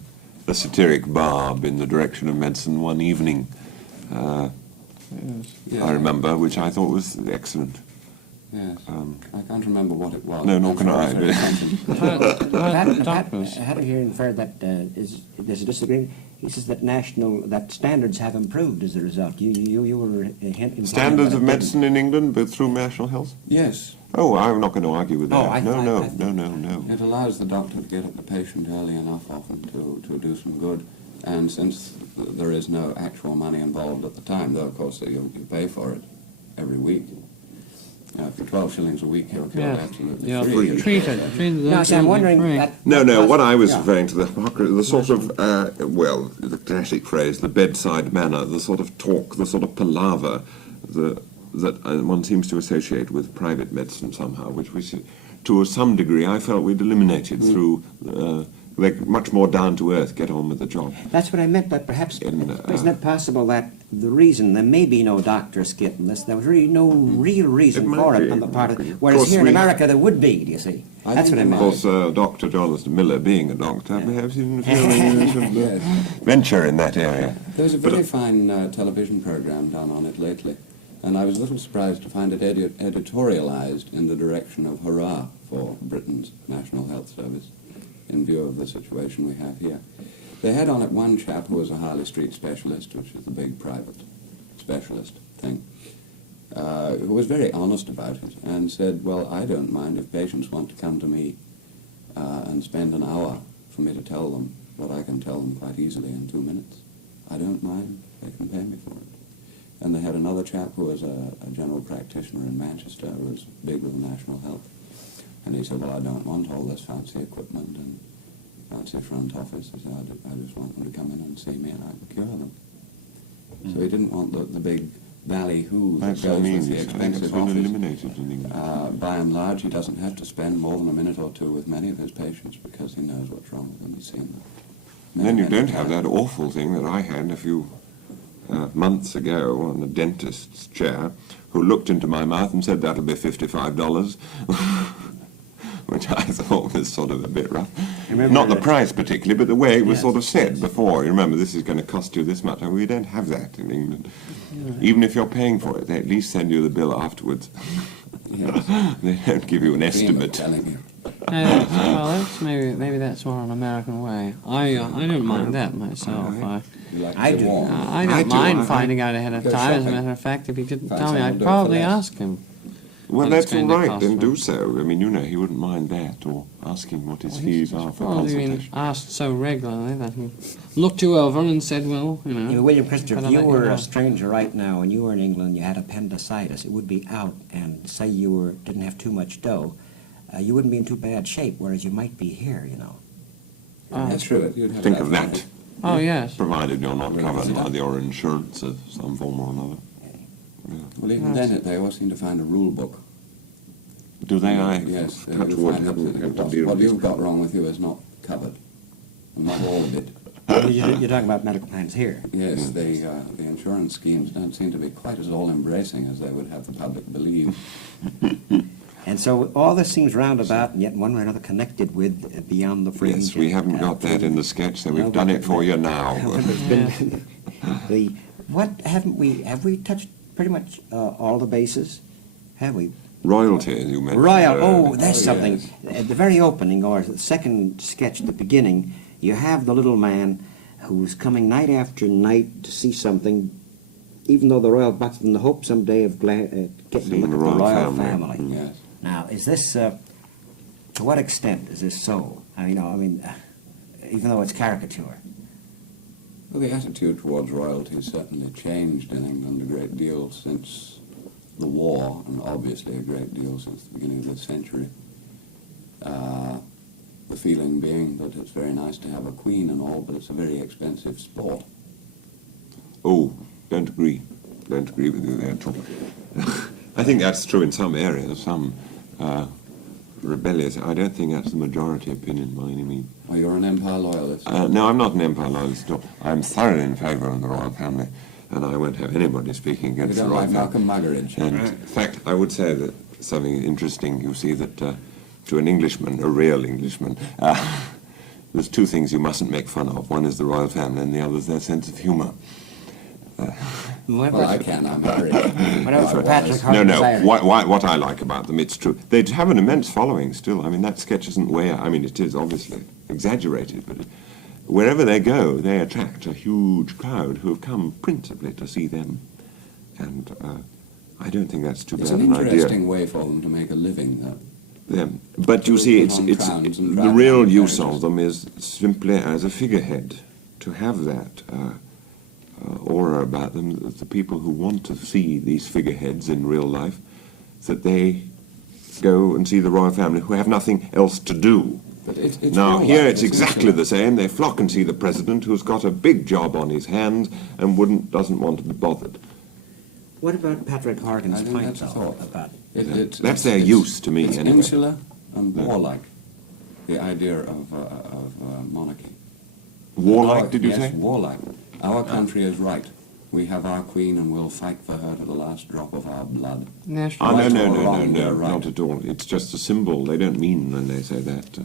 satiric barb in the direction of medicine one evening, Yeah. I remember, which I thought was excellent. Yes. I can't remember what it was. No, nor I'm can sure I, it was very but- something. Doctors. I had it here inferred that there's a disagreement. He says that standards have improved as a result. You were hinting... Standards of medicine in England, but through National Health? Yes. Oh, I'm not going to argue with that. Oh, I- No. It allows the doctor to get at the patient early enough often to do some good. And since there is no actual money involved at the time, though of course you pay for it every week. For 12 shillings a week you're killed Yeah. absolutely Yeah, free. treated No, see, I'm wondering... free. No, what I was Yeah. referring to, the sort of, the classic phrase, the bedside manner, the sort of talk, the sort of palaver that one seems to associate with private medicine somehow, which we, to some degree, I felt we'd eliminated through, like, much more down to earth, get on with the job. That's what I meant, but perhaps, In, isn't it possible that the reason, there may be no doctor skit in this, there was really no real reason It for might it be. on the part of, Of whereas course here in we- America there would be, do you see? I That's think what I there Of meant. course, Dr. Jonathan Miller, being a doctor, perhaps even feeling you should Yes. venture in that area. There was a very fine television program done on it lately, and I was a little surprised to find it editorialized in the direction of hurrah for Britain's National Health Service, in view of the situation we have here. They had on it one chap who was a Harley Street specialist, which is the big private specialist thing, who was very honest about it and said, well, I don't mind if patients want to come to me and spend an hour for me to tell them what I can tell them quite easily in 2 minutes. I don't mind, they can pay me for it. And they had another chap who was a general practitioner in Manchester who was big with the National Health. And he said, well, I don't want all this fancy equipment and fancy front office. He said, I just want them to come in and see me and I can cure them. So he didn't want the big ballyhoo that That's what I goes mean. with the I think it's expensive been office. eliminated in England. By and large, he doesn't have to spend more than a minute or two with many of his patients because he knows what's wrong with them. He's seen them. And then you many don't have times. that awful thing that I had a few months ago on a dentist's chair who looked into my mouth and said, that'll be $55, which I thought was sort of a bit rough. remember Not the that- price particularly, but the way it was Yes, sort of said yes. before. You remember, this is going to cost you this much. And we don't have that in England. Even if you're paying for it, they at least send you the bill afterwards. Yes. They don't give you an Dream of estimate. telling you. Well, that's maybe that's more an American way. I don't mind that myself. You like to I be do. warned. I I don't do, mind I- finding out ahead of Go time. As a shopping. matter of fact, if he didn't Find tell me, someone I'd to do it probably for less. ask him. Well, what it's that's going all to right, cost then him. do so. I mean, you know, he wouldn't mind that, or ask him what his fees are for Well, he's been consultation. asked so regularly that he looked you over and said, well, you know. William Christopher, gotta if you let were know. a stranger right now and you were in England and you had appendicitis, it would be out, and say you didn't have too much dough, you wouldn't be in too bad shape, whereas you might be here, you know. That's true. You'd have Think to of have that, Oh, yes. provided you're not Really, covered yeah. by your insurance of some form or another. Well, even Bennett, they always seem to find a rule book. Do they? Yes, they touch do wood, find that haven't had to what deal with you've this got problem. wrong with you is not covered. And not all of it. You're talking about medical plans here. Yes, the insurance schemes don't seem to be quite as all-embracing as they would have the public believe. And so all this seems roundabout and yet in one way or another connected with Beyond the Fringe. Yes, we haven't got that in the sketch, so we've done it for you now. Have we touched pretty much all the bases? Have we? Royalty, as you mentioned. Royal, that's oh, something. yes. At the very opening, or the second sketch at the beginning, you have the little man who's coming night after night to see something, even though the royal bucks in the hope someday of getting to Seeing look the at the royal royal family. family. Yes. Now, is this, to what extent is this so? Even though it's caricature. Well, the attitude towards royalty has certainly changed in England a great deal since the war, and obviously a great deal since the beginning of this century. The feeling being that it's very nice to have a queen and all, but it's a very expensive sport. Oh, don't agree. Don't agree with you there at all. I think that's true in some areas, some rebellious. I don't think that's the majority opinion by any means. Oh, you're an Empire loyalist? No, I'm not an Empire loyalist at all. I'm thoroughly in favour of the royal family, and I won't have anybody speaking You against the don't royal like family. Malcolm Muggeridge? And in fact, I would say that something interesting, you see, that to an Englishman, a real Englishman, there's two things you mustn't make fun of. One is the royal family, and the other is their sense of humour. Well, I can, I'm married. Whatever for Patrick No, Harkin's Irish. what I like about them, it's true. They have an immense following still. I mean, that sketch isn't way, I mean, it is obviously exaggerated, but wherever they go, they attract a huge crowd who have come principally to see them. And I don't think that's too It's bad an an idea. interesting way for them to make a living, though. Them. But you see, it's the real use of them is simply as a figurehead, to have that aura about them, that the people who want to see these figureheads in real life, that they go and see the royal family who have nothing else to do. But it's Now, real here life, it's isn't exactly it? the same. They flock and see the president who's got a big job on his hands and doesn't want to be bothered. What about Patrick I Harkin's think point, that's a though, thought. about That's their use to me, It's anyway. insular and warlike, the idea of monarchy. Warlike, did you yes, say? warlike. Our country is right. We have our queen and we'll fight for her to the last drop of our blood. National. Oh, no, Right no, or no, no, wrong, no, they're right. not at all. It's just a symbol. They don't mean when they say that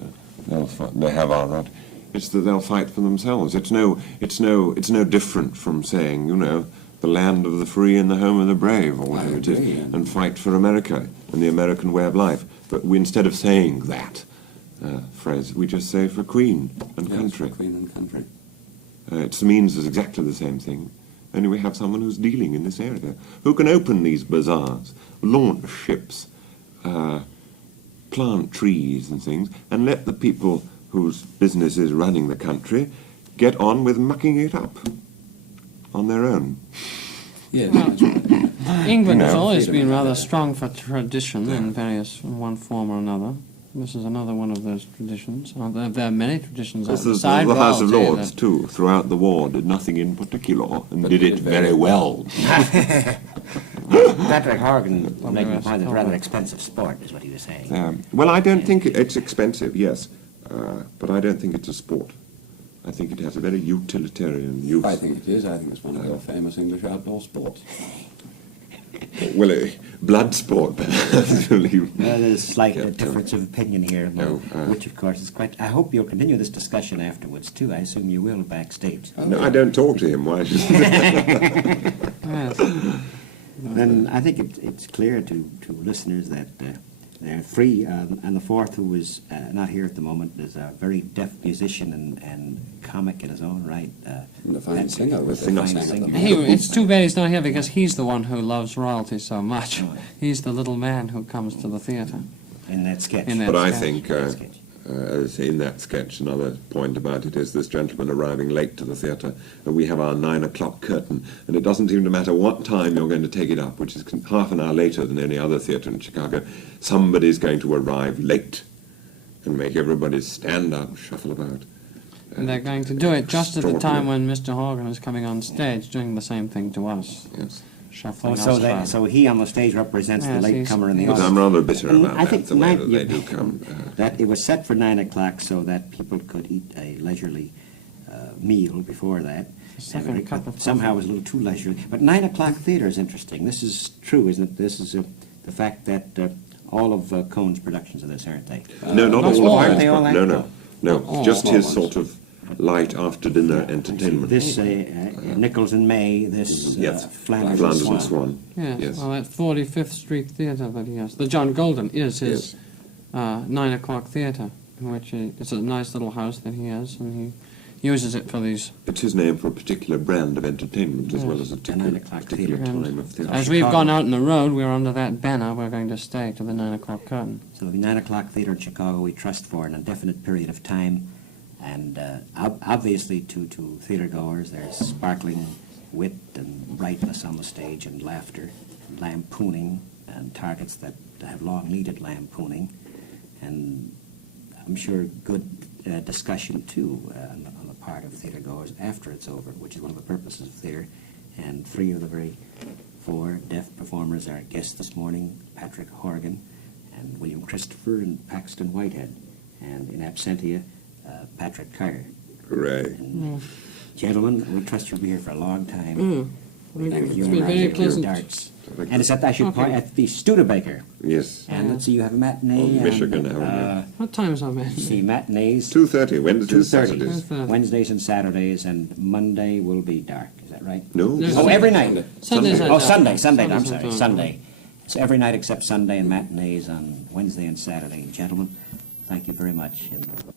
they have our right. It's that they'll fight for themselves. It's no different from saying, you know, the land of the free and the home of the brave, or whatever it is, agree, yeah. and fight for America and the American way of life. But we, instead of saying that phrase, we just say for Queen and Yes, country. Queen and country. It means is exactly the same thing. Only we have someone who's dealing in this area, who can open these bazaars, launch ships, plant trees and things, and let the people whose business is running the country get on with mucking it up on their own. Yes, Well, that's right. England has No. always Freedom been of rather that. strong for tradition in one form or another. This is another one of those traditions. There are many traditions Because the outside House of royalty Lords, too, throughout the war, did nothing in particular, and But did did it very very well. Patrick Horgan Well, making they the point that were- rather expensive sport is what he was saying. Well, I don't think it's expensive, yes, but I don't think it's a sport. I think it has a very utilitarian use. I think it is. I think it's one of your famous English outdoor sports. Well, blood sport, perhaps. There's a slight Yeah, difference of opinion here, No, which of course is quite... I hope you'll continue this discussion afterwards too. I assume you will backstage. No, I don't talk to him. Why should Yes. Then I think it's clear to listeners that there are three, and the fourth, who is not here at the moment, is a very deaf musician and comic in his own right. And a fine singer with the fine singer. singer. It's too bad he's not here because he's the one who loves royalty so much. He's the little man who comes to the theatre. In that sketch. In that But I sketch. think, Sketch. as in that sketch, another point about it is this gentleman arriving late to the theatre, and we have our 9 o'clock curtain, and it doesn't seem to matter what time you're going to take it up, which is half an hour later than any other theatre in Chicago, somebody's going to arrive late and make everybody stand up, shuffle about. And they're going to do it just at the time Extraordinary. when Mr. Horgan is coming on stage, doing the same thing to us, Yes. shuffling Oh, us about. so he on the stage represents the Yes, latecomer in the he's- But audience. I'm rather bitter And about I that, think the way nine- that they you- do come. That it was set for 9 o'clock so that people could eat a leisurely meal before that. Second And cup of somehow coffee. it was a little too leisurely. But 9 o'clock theatre is interesting. This is true, isn't it? This is the fact that all of Cohn's productions of this, aren't they? No, not not all all, of aren't them. they all No, like- no, no. all. Just All his ones. sort of light after dinner entertainment. This Nichols and May, this Yes, Flanders, Flanders and and Swan. Swan. Yes, Yes. well, that 45th Street Theatre that he has. The John Golden is his 9 o'clock theatre, in which it's a nice little house that he has, and he uses it for these. It's his name for a particular brand of entertainment as well as a The 9 o'clock particular theatre. time of theatre. As we've Chicago. gone out on the road, we're under that banner. We're going to stay to the 9 o'clock curtain. So the 9 o'clock theatre in Chicago we trust for an indefinite period of time. And obviously to theatre goers, there's sparkling wit and brightness on the stage and laughter, and lampooning, and targets that have long needed lampooning. And I'm sure good discussion too on the part of theatre goers after it's over, which is one of the purposes of theatre. And 3 of the very 4 deaf performers are guests this morning: Patrick Horgan and William Christopher and Paxton Whitehead. And in absentia, Patrick Carter. Hooray. And gentlemen, we trust you'll be here for a long time. It's Thank you been very very much. pleasant. Darts. And it's at, I should point, at the Studebaker. Yes. And let's see, you have a matinee. On Michigan and, Avenue. What time is our man? let's see, matinees. 2:30, Wednesdays, 2:30. Saturdays. 2:30. Wednesdays and Saturdays, and Monday will be dark. Is that right? No. Yes. Oh, every night. Sundays are Oh, dark. Sunday. I'm Sundays sorry. are dark. Sunday. So every night except Sunday, and matinees on Wednesday and Saturday. Gentlemen, thank you very much. And